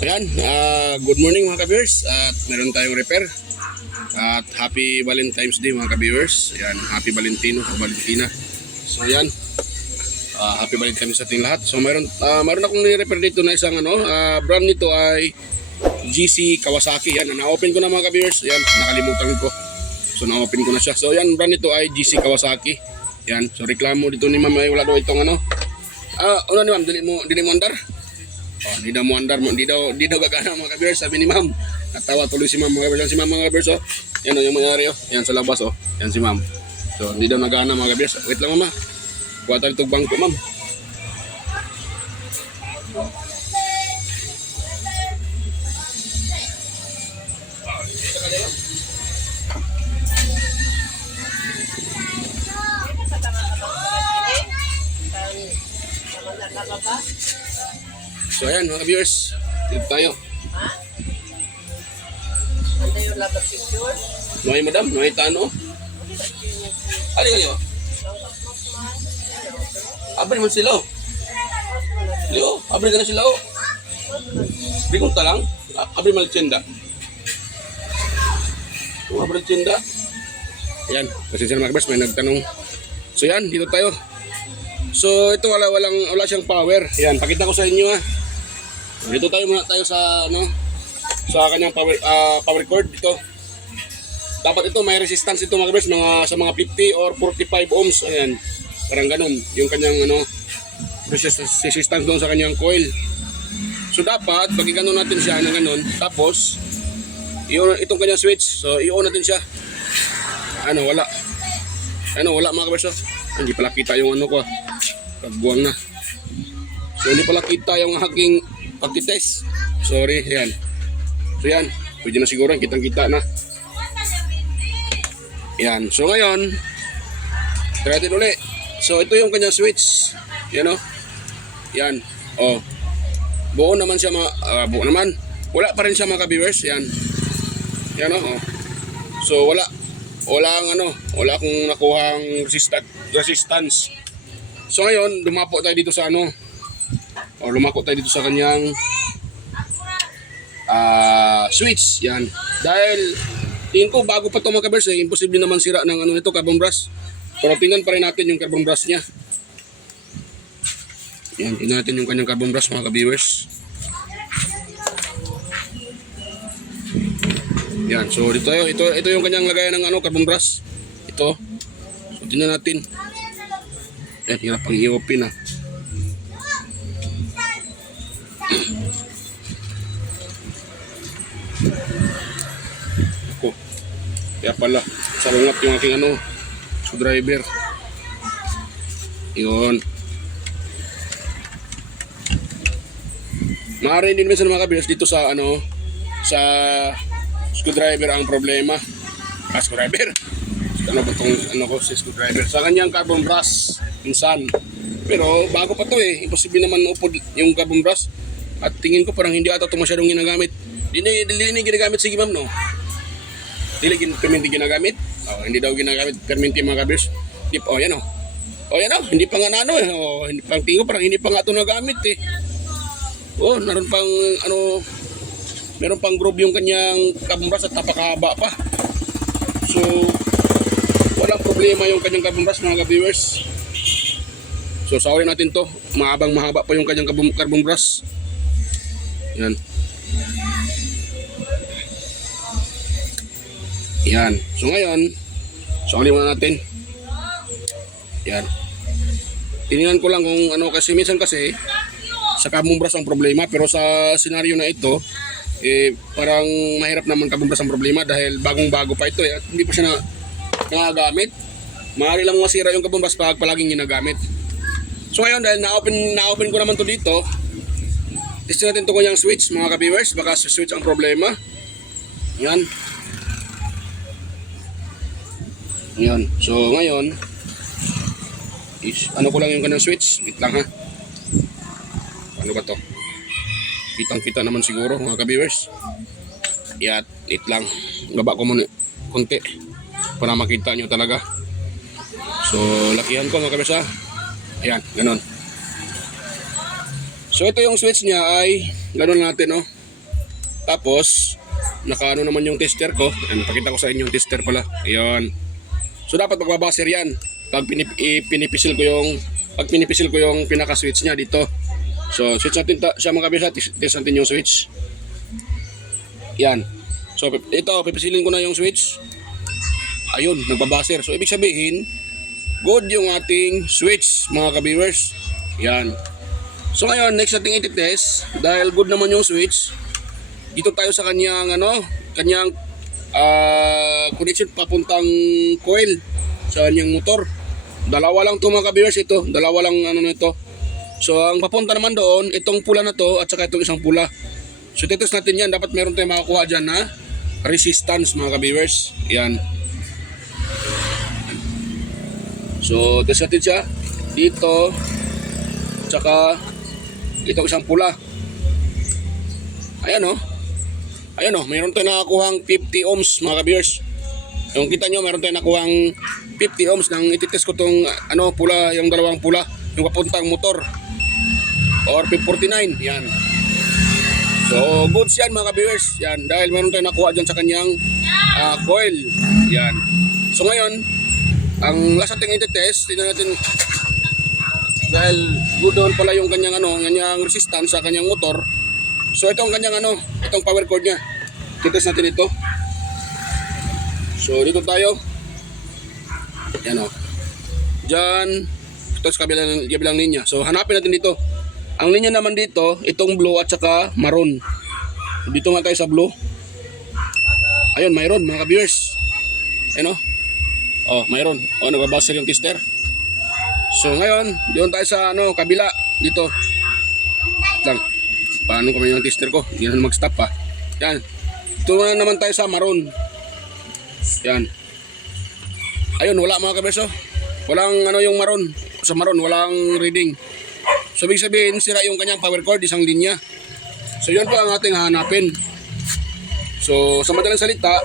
Ayan, good morning mga ka-viewers. At meron tayong repair. At happy Valentine's Day mga ka-viewers. Ayan, happy Valentino o Valentina. So ayan, happy Valentine's sa ating lahat. So meron akong ni-repair dito na isang brand nito ay GC Kawasaki. Yan, na-open ko na mga ka-viewers. Ayan, nakalimutan ko. So na-open ko na siya. So ayan, brand nito ay GC Kawasaki. Yan, so reklamo dito ni ma'am ay wala daw itong una ni ma'am, dili mo andar. Oh, di daw mo andar, di daw gagana mga ka-viewers, sabi ni ma'am. Natawa tuloy si ma'am mga ka-viewers. Si ma'am mga ka-viewers, oh. Yan yung mangyari, oh. Yan sa labas, oh. Yan si ma'am. So, di daw nagana mga ka-viewers. Wait lang mama. Kuha tayo itong bangko, ma'am. So ayan mga viewers, dito tayo. Ano yung labat picture? Noy madam, noy tano. Ali kayo. Abri mo sila. Leo, abri ka na sila. Bigong ta lang. Abri mal tenda. Abri tenda. Yan, kasi sila mga viewers may nagtanong. So yan, dito tayo. So ito wala siyang power. Yan, pakita ko sa inyo ha. Dito tayo muna tayo sa sa kanyang power cord dito. Dapat ito may resistance ito mga viewers, sa mga 50 or 45 ohms. Ayan. Parang ganun yung kanyang resistance doon sa kanyang coil. So dapat pag i-ganon natin siya ng ganun, tapos itong kanyang switch. So i-on natin siya. Wala. Wala mga viewers. Hindi pala kita yung ko. Pagbuwang na. So hindi pala kita yung aking pagtitest. Sorry, yan. So yan, pwede na siguro, kitang-kita na. Yan, so ngayon, try natin uli. So ito yung kanyang switch. Yan o. Yan, o. Buo naman siya, buo naman. Wala pa rin siya mga ka-viewers, yan. Yan o. So wala akong nakuhang resistance. So ngayon, lumako tayo dito sa kanyang switch. Yan. Dahil tingin ko bago pa ito mga ka-viewers, imposible naman sira ng nito, carbon brush. Pero tingnan pa rin natin yung carbon brush niya. Yan, tingnan natin yung kanyang carbon brush mga ka-viewers. Yan, so dito ito yung kanyang lagayan ng carbon brush. Ito. So tingnan natin. Yan, hirap pang i-open . Kaya pala sarungat yung aking screwdriver. Yun. Maaari din minsan mga ka-viewers dito sa sa screwdriver ang problema. Screwdriver. Ano ba itong screwdriver? Sa kanyang carbon brush minsan. Pero bago pa to imposible naman upod yung carbon brush. At tingin ko parang hindi ata ito masyadong ginagamit. Hindi ginagamit, sige ma'am, no? Dili perminti ginagamit. Hindi daw ginagamit perminti mga ka-viewers. Yan o. Yan o. Hindi pa nga hindi pang tingin ko parang hindi pa nga ito nagamit naroon pang meron pang groove yung kanyang carbon brush at napakahaba pa. So walang problema yung kanyang carbon brush mga ka-viewers. So sawin natin to. Mahaba pa yung kanyang carbon brush. Yan. Yan. So ngayon, sawin muna natin. Yan. Tinignan ko lang kung kasi minsan sa carbon brush ang problema, pero sa senaryo na ito parang mahirap naman carbon brush ang problema dahil bagong-bago pa ito at hindi pa siya nagagamit. Maaari lang masira yung carbon brush pag palaging ginagamit. So ngayon dahil na-open ko naman to dito, testin natin ito kanyang switch mga ka-viewers, baka switch ang problema. Yan. Yan. So ngayon ko lang yung kanyang switch. Wait lang ha. Ano ba to? Kitang-kita naman siguro mga ka-viewers. Yan. Wait lang. Gaba ko muna konti para makita nyo talaga. So lakihan ko mga ka-viewers ha. Ayan, ganun. So ito yung switch niya ay ganun natin Tapos, nakaano naman yung tester ko. Ayan, pakita ko sa inyo yung tester pala. Ayan. So, dapat magbabaser yan. Pag pinipisil ko yung pinaka-switch niya dito. So, switch natin siya mga kabisa. Test natin yung switch. Yan. So, ito, pipisilin ko na yung switch. Ayun, nagbabaser. So, ibig sabihin, good yung ating switch, mga ka-viewers. Yan. So, ngayon, next nating iti-test. Dahil good naman yung switch, dito tayo sa kanyang, connection papuntang coil sa kanyang motor. Dalawa lang ito, mga ka-viewers, ito. Dalawa lang, nito. So, ang papunta naman doon, itong pula na to at saka itong isang pula. So, titest natin yan. Dapat meron tayong makakuha dyan na resistance, mga ka-viewers. Yan. So, test natin siya. Dito. Tsaka, itong isang pula. Ayan o. Ayan o. Meron tayong nakakuhang 50 ohms, mga ka-viewers. Yung kita nyo, meron tayong nakakuhang 50 ohms nang ititest ko itong pula, yung dalawang pula. Yung papuntang motor. Or 49. Yan. So, goods yan, mga ka-viewers. Yan. Dahil meron tayong nakuha dyan sa kanyang coil. Yan. So, ngayon, ang last nating iti-test, tingnan natin dahil good doon pala yung kanyang kanyang resistance sa kanyang motor. So ito ang kanyang itong power cord niya. Titest natin ito. So dito tayo. Yan o. Diyan, ito sa kabilang linya. So hanapin natin dito. Ang linya naman dito, itong blue at saka maroon. Dito nga tayo sa blue. Ayun, mayroon mga ka-viewers. Ayun o. Oh, mayroon. Oh, nagbabaser yung tester. So ngayon, doon tayo sa kabila dito. Lang. Paano kami yung tester ko? Hindi na mag-stop pa. Yan. Ito na naman tayo sa maroon. Yan. Ayun, wala mga kabeso. Walang yung maroon. Sa maroon, walang reading. So ibig sabihin, sira yung kanyang power cord, isang linya. So yun po ang ating hanapin. So sa madalang salita,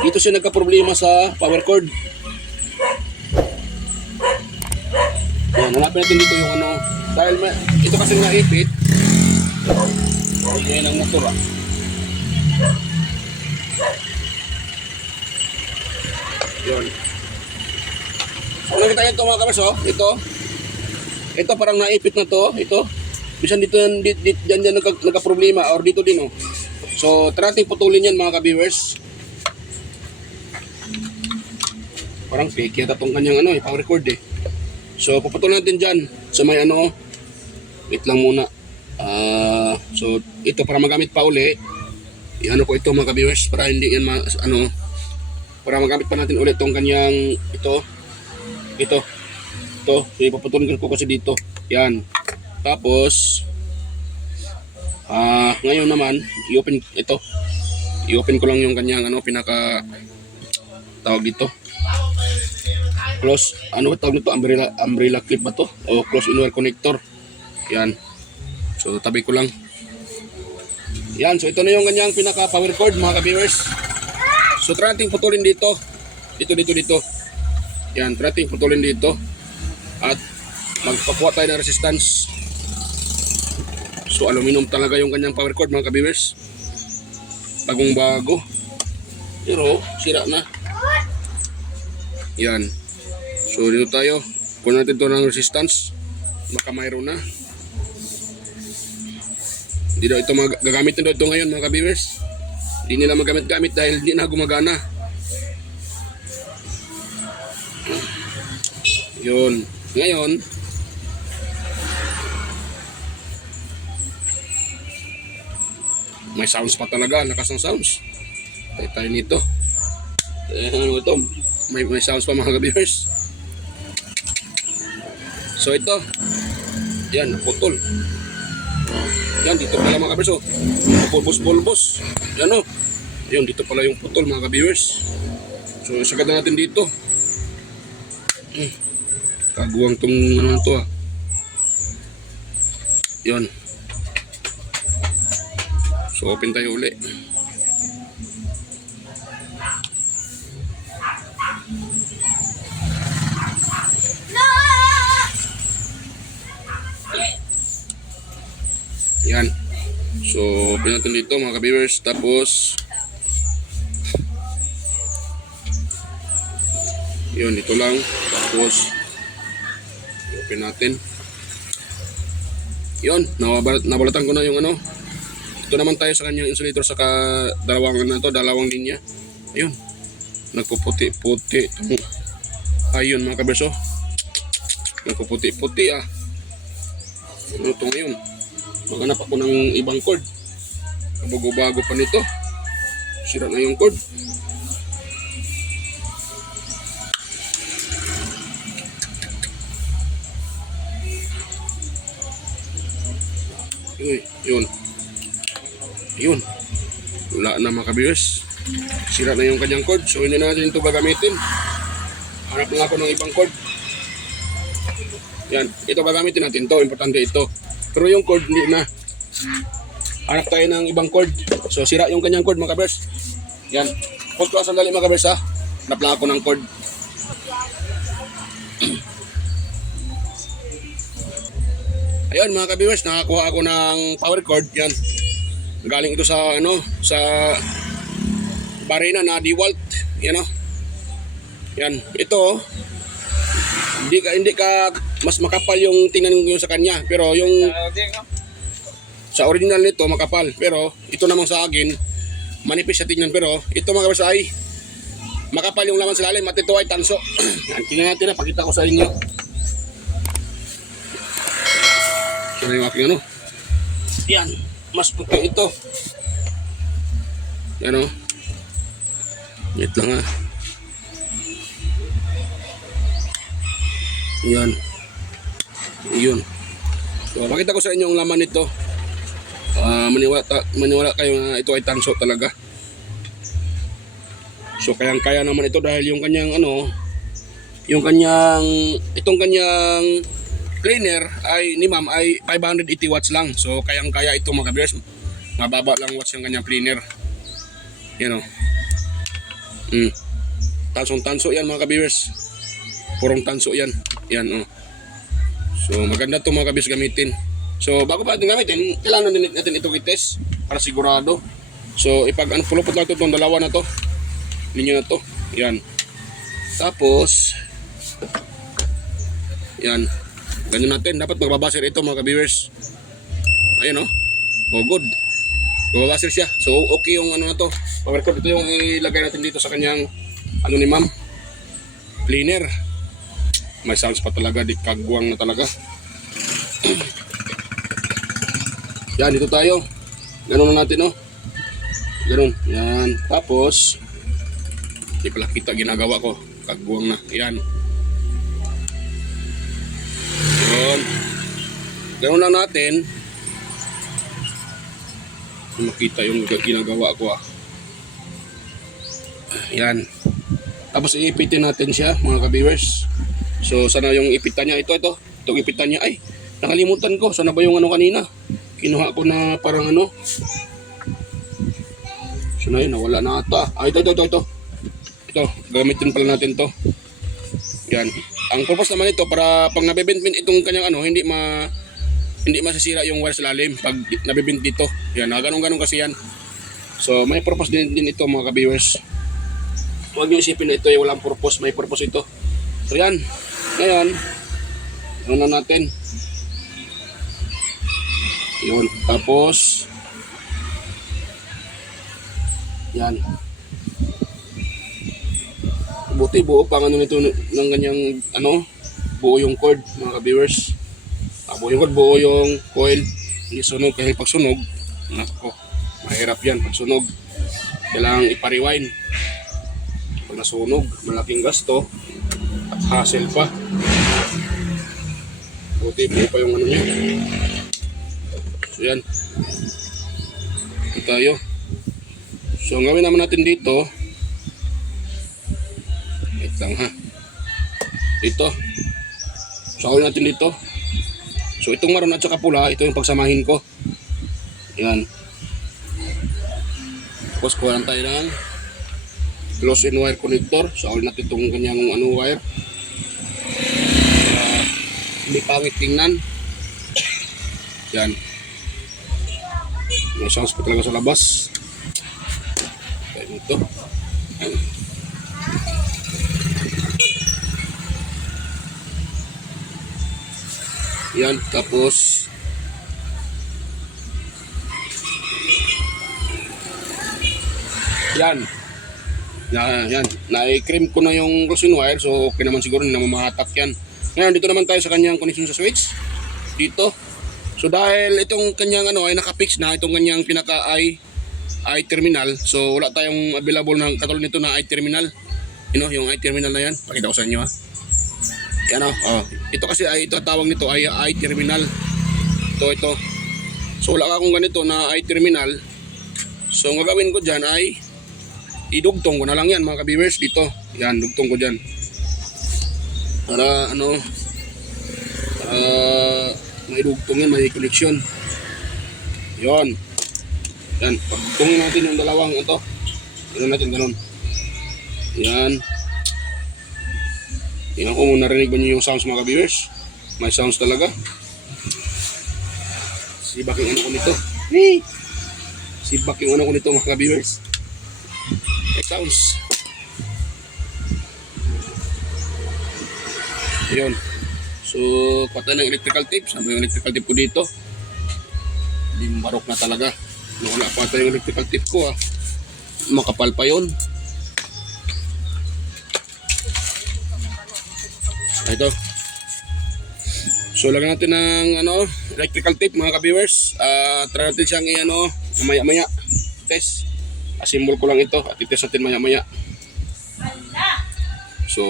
dito siya nagka-problema sa power cord. Yan, hanapin natin dito yung dahil ito kasi naipit. Yan ang motor Yun. So nakita nyo ito mga kabeso, ito parang naipit na to, ito. Bisan dito dyan nagka-problema or dito din So tara natin putulin yan mga ka-viewers. Parang fake yata itong kanyang power cord eh. So paputulin natin dyan sa may wait lang muna. So ito para magamit pa uli. Ko ito mga ka-viewers para hindi yan para magamit pa natin ulit itong kanyang ito. So ipaputulin ko kasi dito. Yan. Tapos ngayon naman i-open ito. I-open ko lang yung kanyang pinaka tawag dito. Close, tawag nito? Umbrella clip ba to? O close in wire connector. Yan. So tabi ko lang. Yan, so ito na yung kanyang pinaka power cord mga ka-viewers. So try natin putulin dito. Dito. Yan, try natin putulin dito. At magpakuha tayo ng resistance. So aluminum talaga yung kanyang power cord mga ka-viewers. Bagong bago. Pero sira na. Yan. So dito tayo. Kunin natin ito ng resistance. Baka mayroon na. Hindi daw ito gagamit na daw ito ngayon mga ka-viewers. Hindi nila magamit-gamit dahil hindi na gumagana. Yun. Ngayon, may sounds pa talaga. Lakas ng sounds. Tayo nito. Ito. May sounds pa mga ka-viewers. So ito. Yan, putol. Yan, dito pala mga ka-viewers. Bulbos. Yan Yan, dito pala yung putol mga ka-viewers. So sagad na natin dito. Kaguwang tong to Yan. So open tayo uli. Yan. So, open natin dito mga ka-viewers. Tapos, yun, ito lang. Tapos, open natin. Yun, nabalatan ko na yung ano. Ito naman tayo sa kanyang insulator saka dalawang linya. Ayun, nagpuputi-puti. Ayun mga ka-viewers, oh. Nagpuputi-puti ah. Ano ito ngayon? Maghanap ako ng ibang cord. Bago-bago pa nito. Sira na yung cord. Uy, yun. Yun. Wala na mga ka-viewers. Sira na yung kanyang cord. So hindi na natin ito gagamitin. Hanap lang ako ng ibang cord. Yan. Ito gagamitin natin to. Importante ito. Pero yung cord hindi na. Hanap tayo ng ibang cord. So sira yung kanyang cord mga ka-viewers. Yan. Pause ko sandali mga ka-viewers ha. Hanap lang ako ng cord. Ayun mga ka-viewers, nakakuha ako ng power cord. Yan. Galing ito sa ano, sa Barina na DeWalt. Yan oh. Yan, ito hindi ka mas makapal yung tingnan nyo sa kanya, pero yung sa original nito makapal, pero ito namang sa akin manipis sa tingnan, pero ito mga ka-viewers ay makapal yung laman sa lalim at ito ay tanso. Yan, tingnan natin na, pakita ko sa inyo. Ito na yung aking ano. Yan, mas puti ito. Yan o. Wait lang ha. Yan. Yun. So, pakita ko sa inyo ang laman nito. Maniwala kayo na ito ay tanso talaga. So, kayang-kaya naman ito dahil yung kanyang ano, itong kanyang cleaner ay ni ma'am ay 580 watts lang. So kayang-kaya ito mga ka-viewers. Mababa lang watts yung kanyang cleaner. Yan o. Tansong-tanso yan mga ka-viewers. Purong tanso yan. Yan o. So maganda ito mga ka-viewers gamitin. So bago pa natin gamitin, kailangan din natin ito i-test para sigurado. So pulupot lang ito itong dalawa na to. Linya na to. Yan. Tapos yan. Ganyan natin, dapat magbabaser ito mga ka-viewers. Ayan o. Oh, good. Magbabaser siya. So okay yung ano na to. Power cord, ito yung ilagay natin dito sa kanyang ano ni ma'am, cleaner. May sounds pa talaga, di kagwang na talaga. Yan, dito tayo. Ganun na natin o. Ganun. Yan. Tapos di pala kita ginagawa ko. Kagwang na. Yan. Ganun lang natin. Makita yung ginagawa ko ah. Yan. Tapos iipitin natin siya mga ka-viewers. So sana yung ipitan niya. Itong ipitan niya. Ay, nakalimutan ko. Sana ba yung ano kanina? Kinuha ko na parang ano. So na yun, nawala na ata. Ito. Ito, gamitin pala natin to. Yan. Ang purpose naman ito para pag nabibintbint itong kanyang ano, hindi masisira yung wire sa lalim pag nabibint dito. Yan, ganun kasi yan. So may purpose din ito mga ka-viewers. Huwag niyo isipin na ito ay walang purpose, may purpose ito. So yan. Ngayon, ano na natin? Yun, tapos yan. Buti buo pang ano nito ng ganyang ano, buo yung cord mga ka-viewers. Buo yung cord, buo yung coil. Hindi sunog kasi pag sunog, nako, mahirap yan pag sunog. Kailangan ipa-rewind. Pag nasunog, malaking gasto at hassle pa. Buti buo pa yung ano niya. So yan. Ito tayo. So ang gawin naman natin dito, lang ha. Ito. Sakawin natin dito. So itong maroon at saka pula, ito yung pagsamahin ko. Yan. Tapos kuha lang tayo ng close-in wire connector. Sakawin natin itong kanyang ano wire. Hindi pangit tingnan. Yan. May sounds pa talaga sa labas. Kaya ito. Yan, tapos yan. Yan. Na-cream ko na yung closing wire, so okay naman siguro na mamahatak yan. Ngayon, dito naman tayo sa kanyang connection sa switch. Dito. So dahil itong kanyang ay nakapix na, itong kanyang pinaka I terminal. So wala tayong available ng katulad nito na I terminal. Yung I terminal na yan. Pakita ko sa inyo ha. Yan ito kasi ito tawag nito ay I terminal. Ito. So wala akong ganito na I terminal. So ang gagawin ko dyan ay idugtong ko na lang yan mga ka-viewers dito. Yan, dugtong ko dyan. Para may dugtong yan, may connection. Yon. Yan, pagdugtongin natin yung dalawang ito. Ganun natin, ganun. Yan. Tingnan ko kung narinig ba nyo yung sounds mga ka-viewers. May sounds talaga. Sibak yung ano ko nito. Sibak yung ano ko nito mga ka-viewers. May sounds. Yun. So, patay ng electrical tape. Sabi yung electrical tape ko dito. Hindi marok na talaga. Wala patay yung electrical tape ko makapal pa yun. Ito. So, lagyan natin ng electrical tape mga ka-viewers. Try natin siyang maya-maya. Test. Asimbol ko lang ito at itest natin maya-maya. So,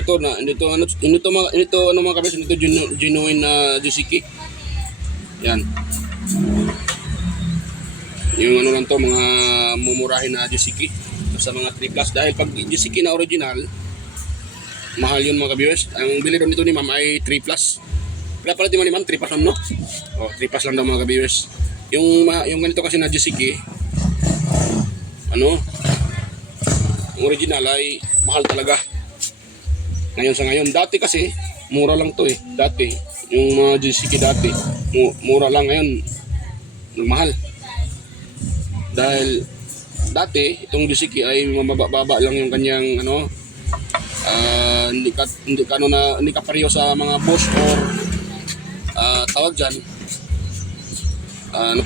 ito mga kabis, ito genuine na Jusiki. Yan. Yung lang to, mga mumurahin na Jusiki sa mga 3 plus. Dahil pag Jusiki na original, mahal yun mga ka-viewers. Ang bili doon nito ni ma'am ay 3 plus. Kaya pala di man ni ma'am, 3 plus lang no? 3 plus lang daw mga ka-viewers. Yung ganito kasi na Jusiki, yung original ay mahal talaga. Ngayon sa ngayon, dati kasi mura lang to dati, yung mga Jusiki dati mura lang, ngayon mahal. Dahil dati itong Jusiki ay mababa lang yung kanyang hindi ka pareho sa mga Bosch or tawag dyan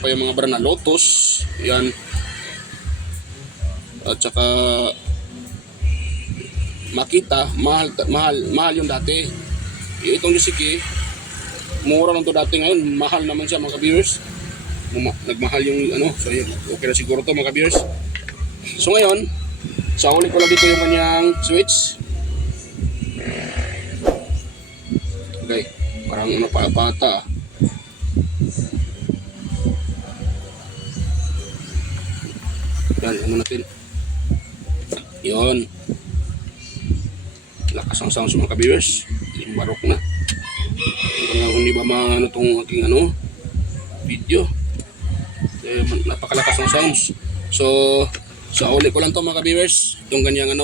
pa yung mga brand na Lotus yan, at saka Makita, mahal yung dati. Itong Jusiki mura lang to dati, ngayon mahal naman siya mga ka-viewers. Nagmahal yung so yun, okay na siguro to mga ka-viewers. So ngayon, sa uli ko lang dito yung kanyang switch. Okay, parang pata. Yan, natin. Yun. Lakas ang sounds mga ka-viewers. Barok na. Kung hindi ba maano itong aking video. Napakalakas ng sounds. So, sa uli ko lang to mga ka-viewers. Itong kanyang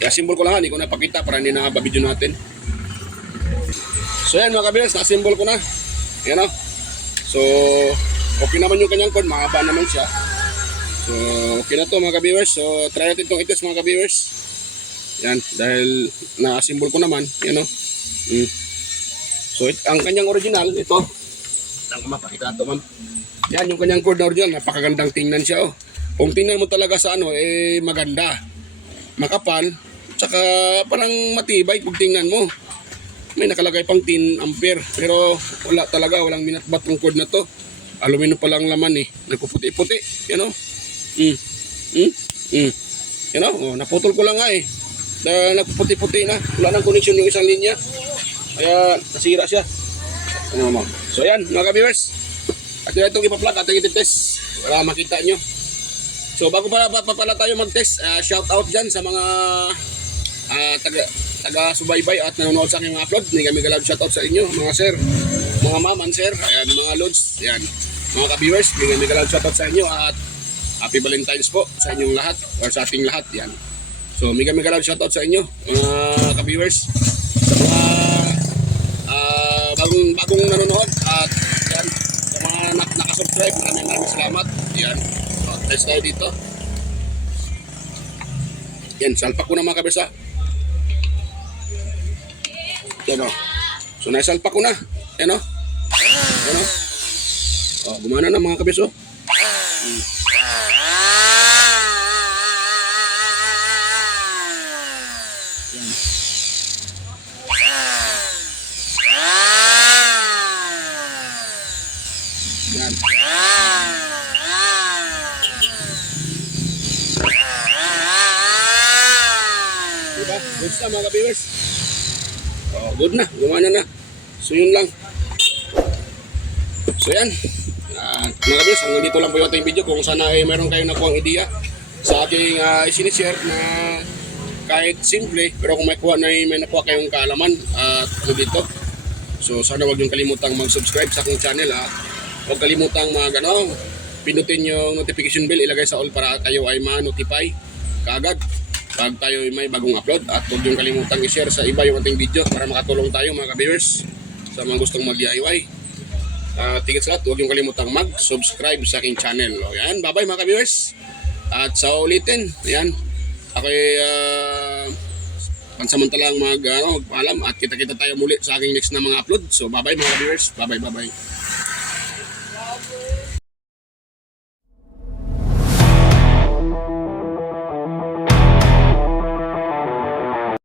i-assemble ko lang, hindi ko napakita para hindi nakaba video natin. So yan mga ka-viewers, na-assemble ko na. Yan So, okay naman yung kanyang code, mahaba naman siya. So, okay na to mga ka-viewers. So, try natin itong itest mga ka-viewers. Yan, dahil na-assemble ko naman, So, ang kanyang original, ito. Mapakita ito, ma'am. Yan, yung kanyang cord na original, napakagandang tingnan siya, Kung tingnan mo talaga sa maganda. Makapal, tsaka parang matibay pag tingnan mo. May nakalagay pang 10 ampere, pero wala talaga, walang minatbat ng cord na to. Aluminum pa lang laman nagpuputi-puti, naputol ko lang nga nagpuputi-puti na, wala nang connection yung isang linya, kaya nasira siya. So yan mga ka-viewers, at yun itong ipa-plug at i-test para makita nyo. So bago pala tayo mag-test, shout out dyan sa mga taga-subaybay at nanonood sa aking mga upload. Hindi kami galad shout out sa inyo mga sir, mga ma'am and sir, ayan, mga lods, yan. mga ka-viewers, mega love shoutout sa inyo at Happy Valentine's po sa inyong lahat or sa ating lahat yan. So mega love shoutout sa inyo mga ka-viewers, sa mga bagong nanonood at yan, sa mga nakasubscribe, maraming salamat. Yan, so, test tayo dito. Yan, salpak ko na mga kabisa. Yan o. So naisalpak ko na. Yan o. Yan o. O, gumana na mga kabiso. Yan. Yan. Diba? Good na mga ka-viewers. Oh, good na. Gumana na. So yun lang. So yan. Mga ka-viewers, hanggang dito lang po yung ating video. Kung sana ay meron kayong nakuha ang ideya sa aking isinishare na kahit simple, pero kung may nakuha kayong kaalaman at dito. So sana huwag niyong kalimutang mag-subscribe sa aking channel at huwag kalimutang pinutin yung notification bell, ilagay sa all para kayo ay ma-notify kaagad pag tayo may bagong upload. At huwag niyong kalimutang i-share sa iba yung ating video para makatulong tayo mga ka-viewers sa mga gustong mag-DIY. Tigit sa lahat, huwag niyong kalimutang mag-subscribe sa aking channel. O yan, bye-bye mga ka-viewers. At sa ulitin, yan, ako'y pansamantalang magpaalam at kita-kita tayo muli sa aking next na mga upload. So bye-bye mga ka-viewers, bye-bye.